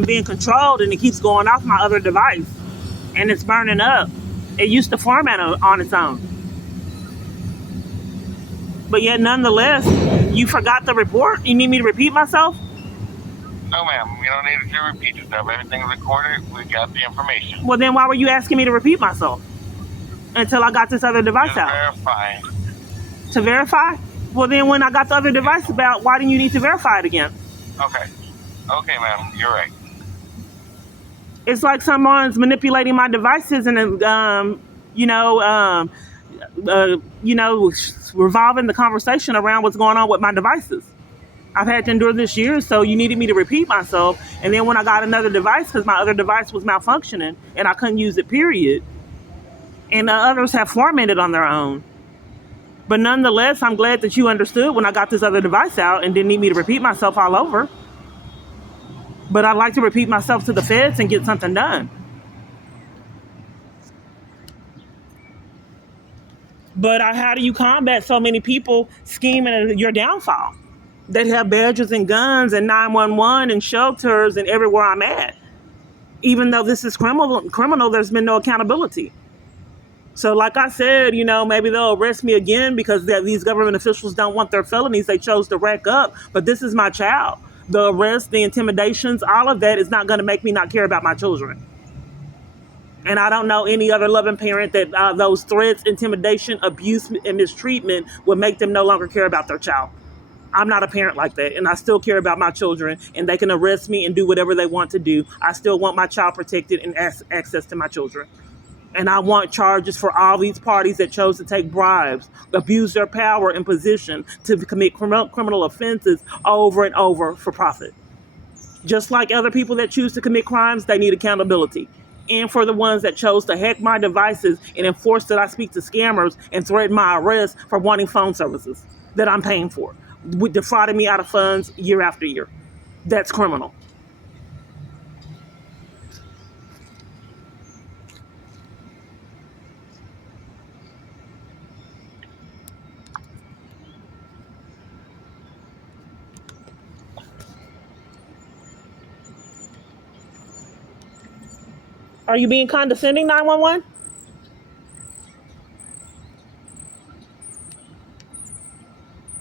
being controlled, and it keeps going off my other device, and it's burning up. It used to format on its own, but yet nonetheless, you forgot the report. You need me to repeat myself? No, ma'am. We don't need you to repeat yourself. Everything's recorded. We got the information. Well, then why were you asking me to repeat myself until I got this other device out? Verify. To verify? Well, then when I got the other device about, why didn't you need to verify it again? Okay. Okay, ma'am. You're right. It's like someone's manipulating my devices and revolving the conversation around what's going on with my devices. I've had to endure this year, so you needed me to repeat myself. And then when I got another device, because my other device was malfunctioning and I couldn't use it, period. And the others have formatted on their own. But nonetheless, I'm glad that you understood when I got this other device out and didn't need me to repeat myself all over. But I'd like to repeat myself to the feds and get something done. But how do you combat so many people scheming at your downfall? That have badges and guns and 911 and shelters and everywhere I'm at. Even though this is criminal, there's been no accountability. So like I said, maybe they'll arrest me again because these government officials don't want their felonies they chose to rack up. But this is my child. The arrest, the intimidations, all of that is not going to make me not care about my children. And I don't know any other loving parent that those threats, intimidation, abuse, and mistreatment would make them no longer care about their child. I'm not a parent like that, and I still care about my children, and they can arrest me and do whatever they want to do. I still want my child protected and access to my children. And I want charges for all these parties that chose to take bribes, abuse their power and position to commit criminal offenses over and over for profit. Just like other people that choose to commit crimes, they need accountability. And for the ones that chose to hack my devices and enforce that I speak to scammers and threaten my arrest for wanting phone services that I'm paying for, defrauding me out of funds year after year. That's criminal. Are you being condescending, 911?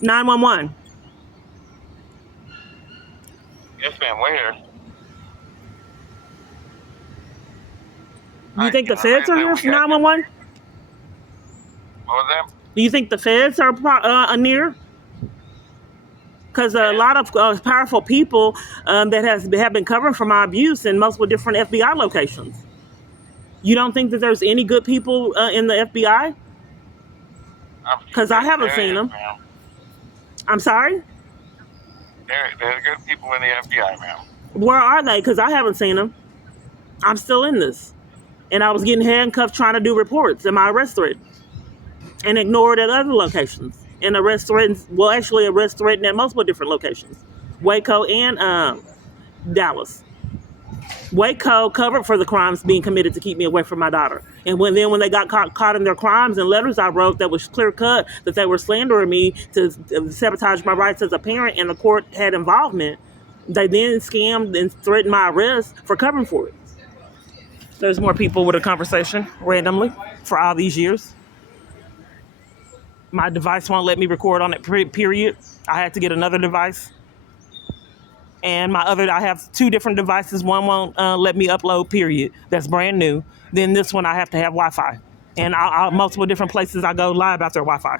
(911) Yes, ma'am. We're here. Do you think the feds are here for 911? What was that? Do you think the feds are near? Because a lot of powerful people that have been covering for my abuse in multiple different FBI locations. You don't think that there's any good people in the FBI? Because I haven't seen them. Ma'am. I'm sorry? There's good people in the FBI, ma'am. Where are they? Because I haven't seen them. I'm still in this. And I was getting handcuffed trying to do reports and my arrest threat. And ignored at other locations. And arrest threatened at multiple different locations. Waco and Dallas. Waco covered for the crimes being committed to keep me away from my daughter. And when they got caught in their crimes and letters I wrote that was clear cut that they were slandering me to sabotage my rights as a parent and the court had involvement, they then scammed and threatened my arrest for covering for it. There's more people with a conversation randomly for all these years. My device won't let me record on it, period. I had to get another device. And I have two different devices. One won't let me upload, period. That's brand new. Then this one I have to have Wi-Fi. And multiple different places I go lie about their Wi-Fi.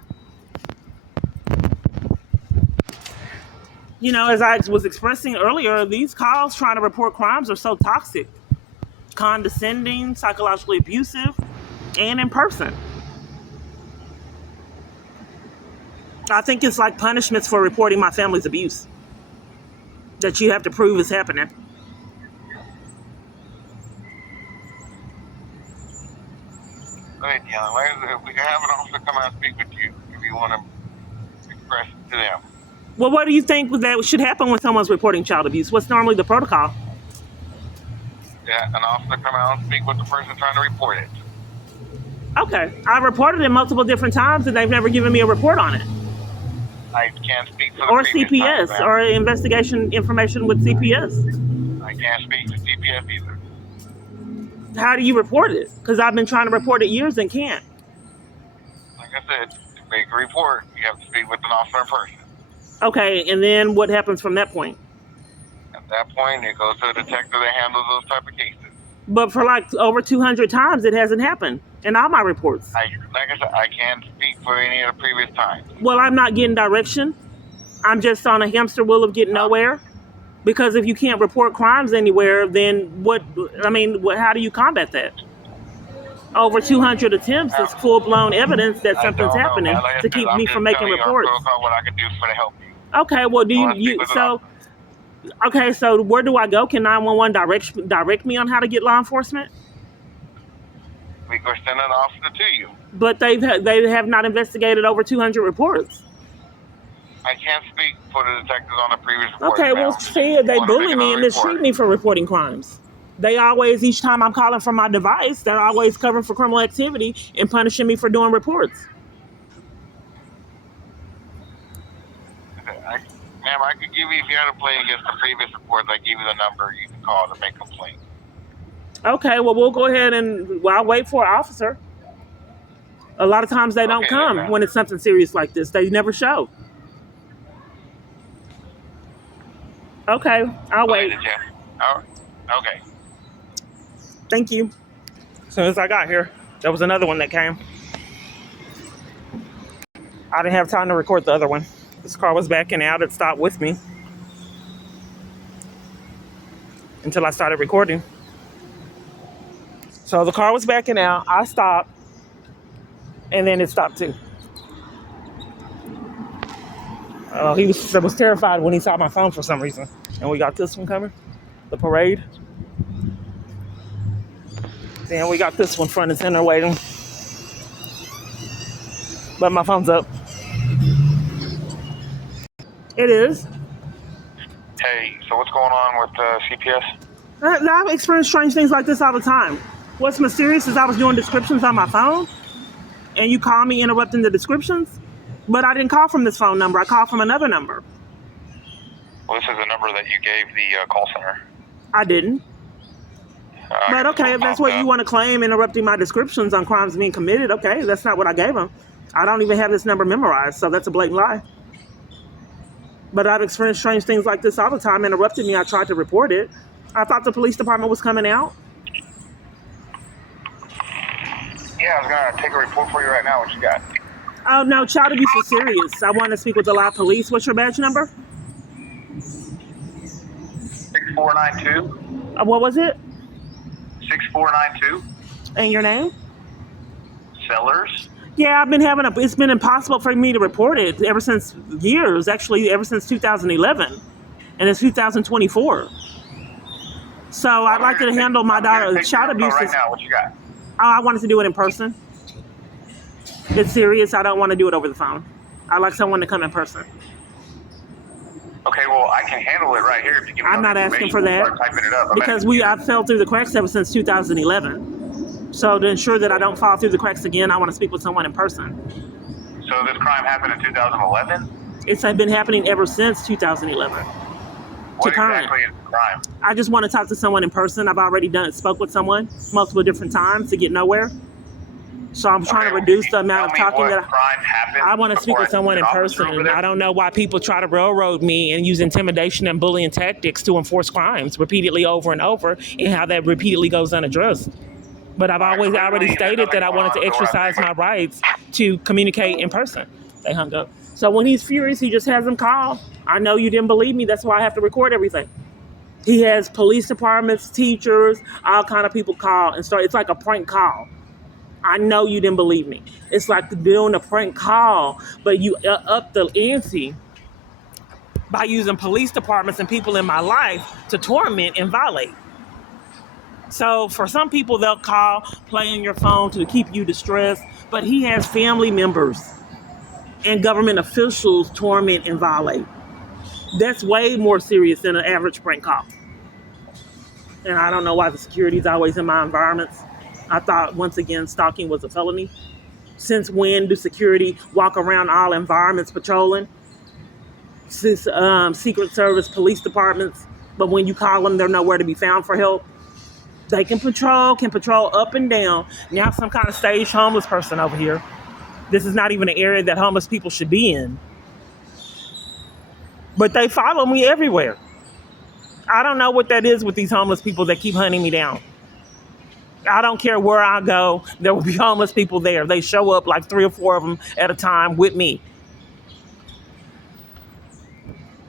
As I was expressing earlier, these calls trying to report crimes are so toxic, condescending, psychologically abusive, and in person. I think it's like punishments for reporting my family's abuse that you have to prove is happening. Right, we can have an officer come out and speak with you if you want to express it to them. Well, what do you think that should happen when someone's reporting child abuse? What's normally the protocol? Yeah, an officer come out and speak with the person trying to report it. Okay. I've reported it multiple different times and they've never given me a report on it. I can't speak for the or previous CPS time, or investigation information with CPS. I can't speak to CPS either. How do you report it? Because I've been trying to report it years and can't. Like I said, to make a report, you have to speak with an officer in person. Okay, and then what happens from that point? At that point, it goes to a detective that handles those type of cases. But for like over 200 times, it hasn't happened in all my reports. Like I said, I can't speak for any of the previous times. Well, I'm not getting direction. I'm just on a hamster wheel of getting nowhere. Because if you can't report crimes anywhere, then what? I mean, how do you combat that? Over 200 attempts is full-blown evidence that something's happening to keep me from making reports. What I can do for to help you. Okay, well, so where do I go? Can 911 direct me on how to get law enforcement? We can send an officer to you. But they have not investigated over 200 reports. I can't speak for the detectives on the previous reports. Okay, well, say they bully me and mistreat me for reporting crimes. They always, each time I'm calling from my device, they're always covering for criminal activity and punishing me for doing reports. Ma'am, I could give you, if you had to play against the previous reports, I give you the number you can call to make complaint. Okay, well, we'll go ahead and I'll wait for an officer. A lot of times they don't come when it's something serious like this. They never show. Okay, I'll wait. Okay. Thank you. As soon as I got here, there was another one that came. I didn't have time to record the other one. This car was backing out. It stopped with me until I started recording. So the car was backing out. I stopped, and then it stopped too. He was terrified when he saw my phone for some reason. And we got this one coming, the parade. Then we got this one front and center waiting. But my phone's up. It is. Hey, so what's going on with CPS? I've experienced strange things like this all the time. What's mysterious is I was doing descriptions on my phone, and you call me interrupting the descriptions, but I didn't call from this phone number. I called from another number. Well, this is the number that you gave the call center. I didn't. But okay, if that's what you want to claim, interrupting my descriptions on crimes being committed, okay, that's not what I gave them. I don't even have this number memorized, so that's a blatant lie. But I've experienced strange things like this all the time. Interrupted me, I tried to report it. I thought the police department was coming out. Yeah, I was going to take a report for you right now. What you got? Oh, no, child abuse is serious. I want to speak with the live police. What's your badge number? 6492. What was it? 6492. And your name? Sellers. Yeah, it's been impossible for me to report it ever since years, actually ever since 2011, and it's 2024. So I'd like to handle my daughter's child abuse. Right now, what you got? I wanted to do it in person. It's serious. I don't want to do it over the phone. I'd like someone to come in person. Okay, well, I can handle it right here if you give me. I'm not asking for that because I fell through the cracks ever since 2011. So to ensure that I don't fall through the cracks again, I want to speak with someone in person. So this crime happened in 2011? It's been happening ever since 2011. What exactly is the crime? I just want to talk to someone in person. I've already spoke with someone multiple different times to get nowhere. So I'm trying to reduce the amount of talking that I want to speak with someone in person. I don't know why people try to railroad me and use intimidation and bullying tactics to enforce crimes repeatedly over and over, and how that repeatedly goes unaddressed. But I've already stated that I wanted to exercise my rights to communicate in person. They hung up. So when he's furious, he just has them call. I know you didn't believe me. That's why I have to record everything. He has police departments, teachers, all kind of people call and start. It's like a prank call. I know you didn't believe me. It's like doing a prank call, but you up the ante by using police departments and people in my life to torment and violate. So for some people, they'll call, play on your phone to keep you distressed, but he has family members and government officials torment and violate. That's way more serious than an average prank call. And I don't know why the security is always in my environments. I thought, once again, stalking was a felony. Since when do security walk around all environments patrolling? Since Secret Service, police departments, but when you call them, they're nowhere to be found for help. They can patrol up and down. Now some kind of staged homeless person over here. This is not even an area that homeless people should be in. But they follow me everywhere. I don't know what that is with these homeless people that keep hunting me down. I don't care where I go, there will be homeless people there. They show up like 3 or 4 of them at a time with me.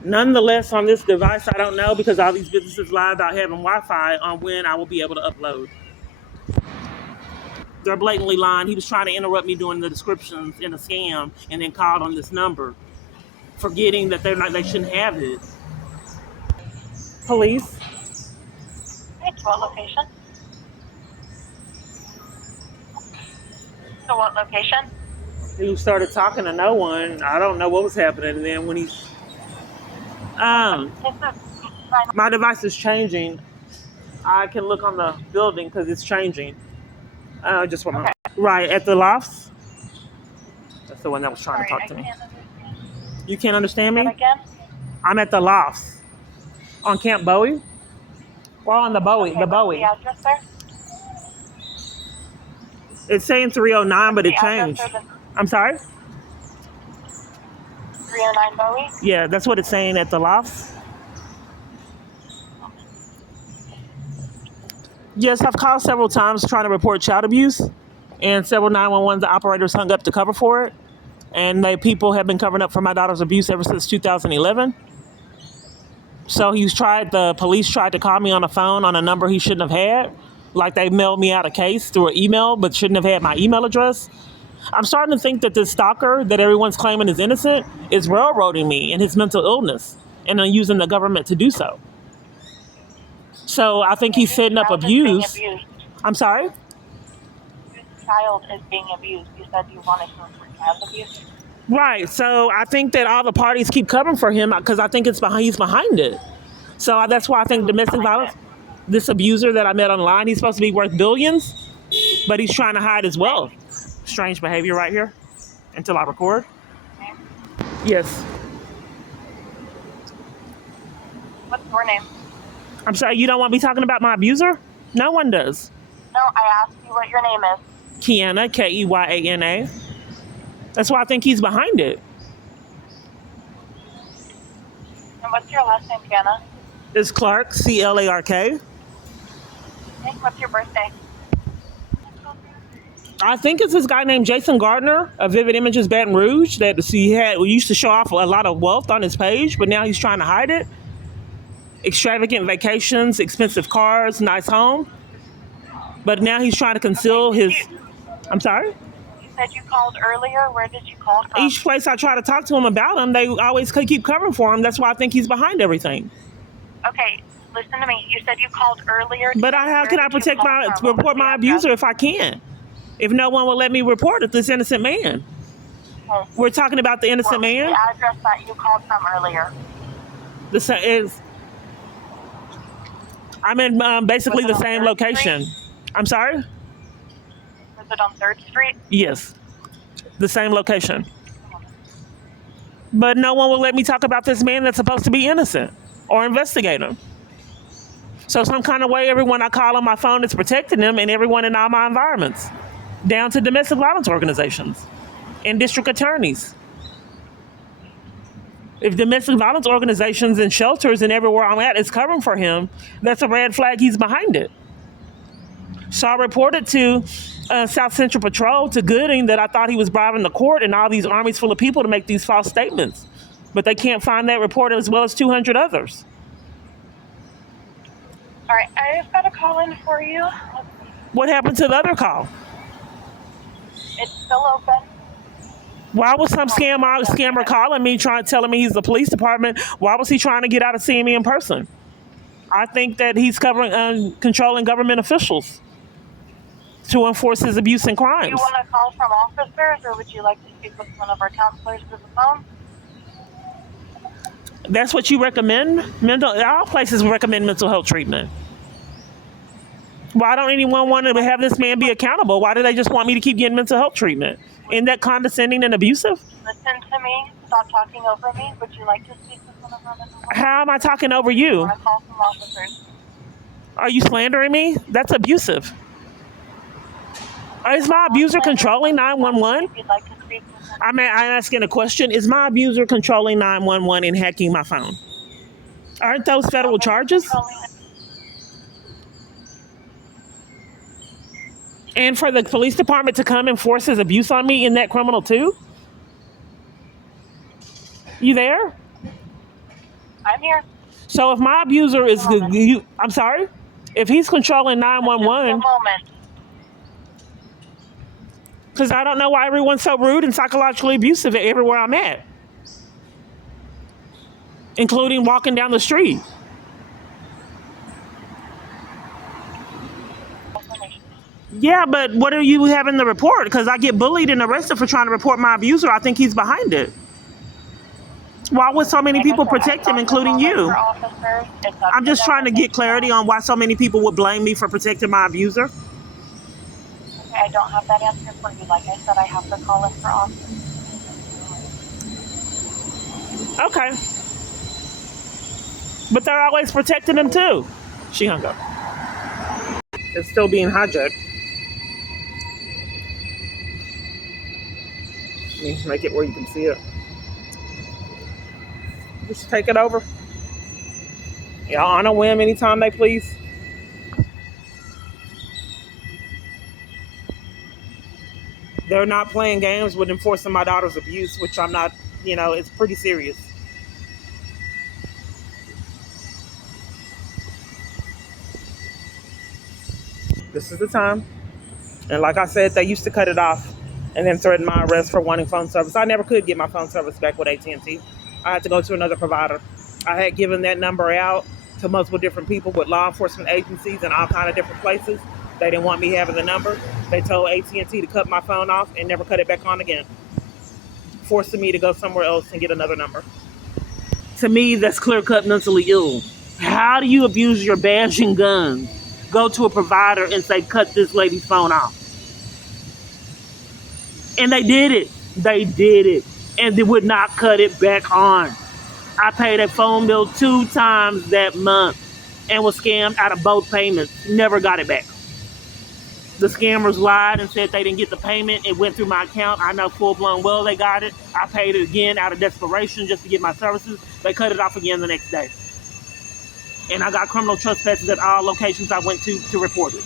Nonetheless, on this device, I don't know because all these businesses lie about having Wi-Fi on when I will be able to upload. They're blatantly lying. He was trying to interrupt me doing the descriptions in a scam and then called on this number, forgetting that they shouldn't have it. Police. To what location? To what location? He started talking to no one. I don't know what was happening. And then when he... my device is changing. I can look on the building because it's changing. Just one moment. Right, at the lofts. That's the one that was trying to talk to me. You can't understand me? Again? I'm at the lofts. On Camp Bowie? Well, on the Bowie. The Bowie. The address there? It's saying 309, but it changed. I'm sorry? 309 Bowie? Yeah, that's what it's saying at the lofts. Yes, I've called several times trying to report child abuse, and several 911 operators hung up to cover for it. And people have been covering up for my daughter's abuse ever since 2011. So the police tried to call me on the phone on a number he shouldn't have had. Like they mailed me out a case through an email, but shouldn't have had my email address. I'm starting to think that this stalker that everyone's claiming is innocent is railroading me and his mental illness and then using the government to do so. So I think he's setting up abuse. I'm sorry? This child is being abused. You said you wanted to report child abuse? Right. So I think that all the parties keep covering for him because I think he's behind it. So that's why I think domestic violence, this abuser that I met online, he's supposed to be worth billions, but he's trying to hide his wealth. Strange behavior right here until I record. Yes. What's your name? I'm sorry, you don't want me talking about my abuser? No one does. No, I asked you what your name is. Kiana, Keyyana. That's why I think he's behind it. And what's your last name, Kiana? It's Clark, Clark. Okay, what's your birthday? I think it's this guy named Jason Gardner of Vivid Images Baton Rouge that we used to show off a lot of wealth on his page, but now he's trying to hide it. Extravagant vacations, expensive cars, nice home. But now he's trying to conceal his... I'm sorry? You said you called earlier. Where did you call from? Each place I try to talk to him about him, they always keep covering for him. That's why I think he's behind everything. Okay, listen to me. You said you called earlier. But how can I report my abuser if I can? If no one will let me report it, this innocent man. Okay. We're talking about the innocent man. The address that you called from earlier. I'm in basically the same location. I'm sorry? Was it on 3rd Street? Yes. The same location. But no one will let me talk about this man that's supposed to be innocent or investigate him. So some kind of way, everyone I call on my phone is protecting them and everyone in all my environments, down to domestic violence organizations and district attorneys. If domestic violence organizations and shelters and everywhere I'm at is covering for him, that's a red flag. He's behind it. So I reported to South Central Patrol, to Gooding, that I thought he was bribing the court and all these armies full of people to make these false statements. But they can't find that report as well as 200 others. All right, I just got a call in for you. What happened to the other call? It's still open. Why was some scammer calling me, telling me he's the police department? Why was he trying to get out of seeing me in person? I think that he's controlling government officials to enforce his abuse and crimes. Do you want to call from officers, or would you like to speak with one of our counselors through the phone? That's what you recommend? All places recommend mental health treatment. Why don't anyone want to have this man be accountable? Why do they just want me to keep getting mental health treatment? Isn't that condescending and abusive? Listen to me. Stop talking over me. Would you like to speak with one How am I talking over you? Want to call some officers? Are you slandering me? That's abusive. Is my abuser controlling 911? If you'd like to speak with them. I'm asking a question. Is my abuser controlling 911 and hacking my phone? Aren't those federal charges? And for the police department to come and force his abuse on me, in that criminal too? You there? I'm here. So if my abuser is, I'm sorry? If he's controlling Just a 911, moment. because I don't know why everyone's so rude and psychologically abusive everywhere I'm at, including walking down the street. Yeah, but what are you having to report? Because I get bullied and arrested for trying to report my abuser. I think he's behind it. Why would so many people protect him, including you? I'm just trying to get clarity on why so many people would blame me for protecting my abuser. Okay, I don't have that answer for you. Like I said, I have to call in for officers. Okay. But they're always protecting him too. She hung up. It's still being hijacked. Let me make it where you can see it. Just take it over. Y'all on a whim anytime they please. They're not playing games with enforcing my daughter's abuse, which I'm not, it's pretty serious. This is the time. And like I said, they used to cut it off and then threaten my arrest for wanting phone service. I never could get my phone service back with AT&T. I had to go to another provider. I had given that number out to multiple different people with law enforcement agencies and all kind of different places. They didn't want me having the number. They told AT&T to cut my phone off and never cut it back on again, forcing me to go somewhere else and get another number. To me, that's clear-cut mentally ill. How do you abuse your badge and gun? Go to a provider and say, cut this lady's phone off. And they did it. They did it. And they would not cut it back on. I paid a phone bill 2 times that month and was scammed out of both payments. Never got it back. The scammers lied and said they didn't get the payment. It went through my account. I know full-blown well they got it. I paid it again out of desperation just to get my services. They cut it off again the next day. And I got criminal trespasses at all locations I went to report it.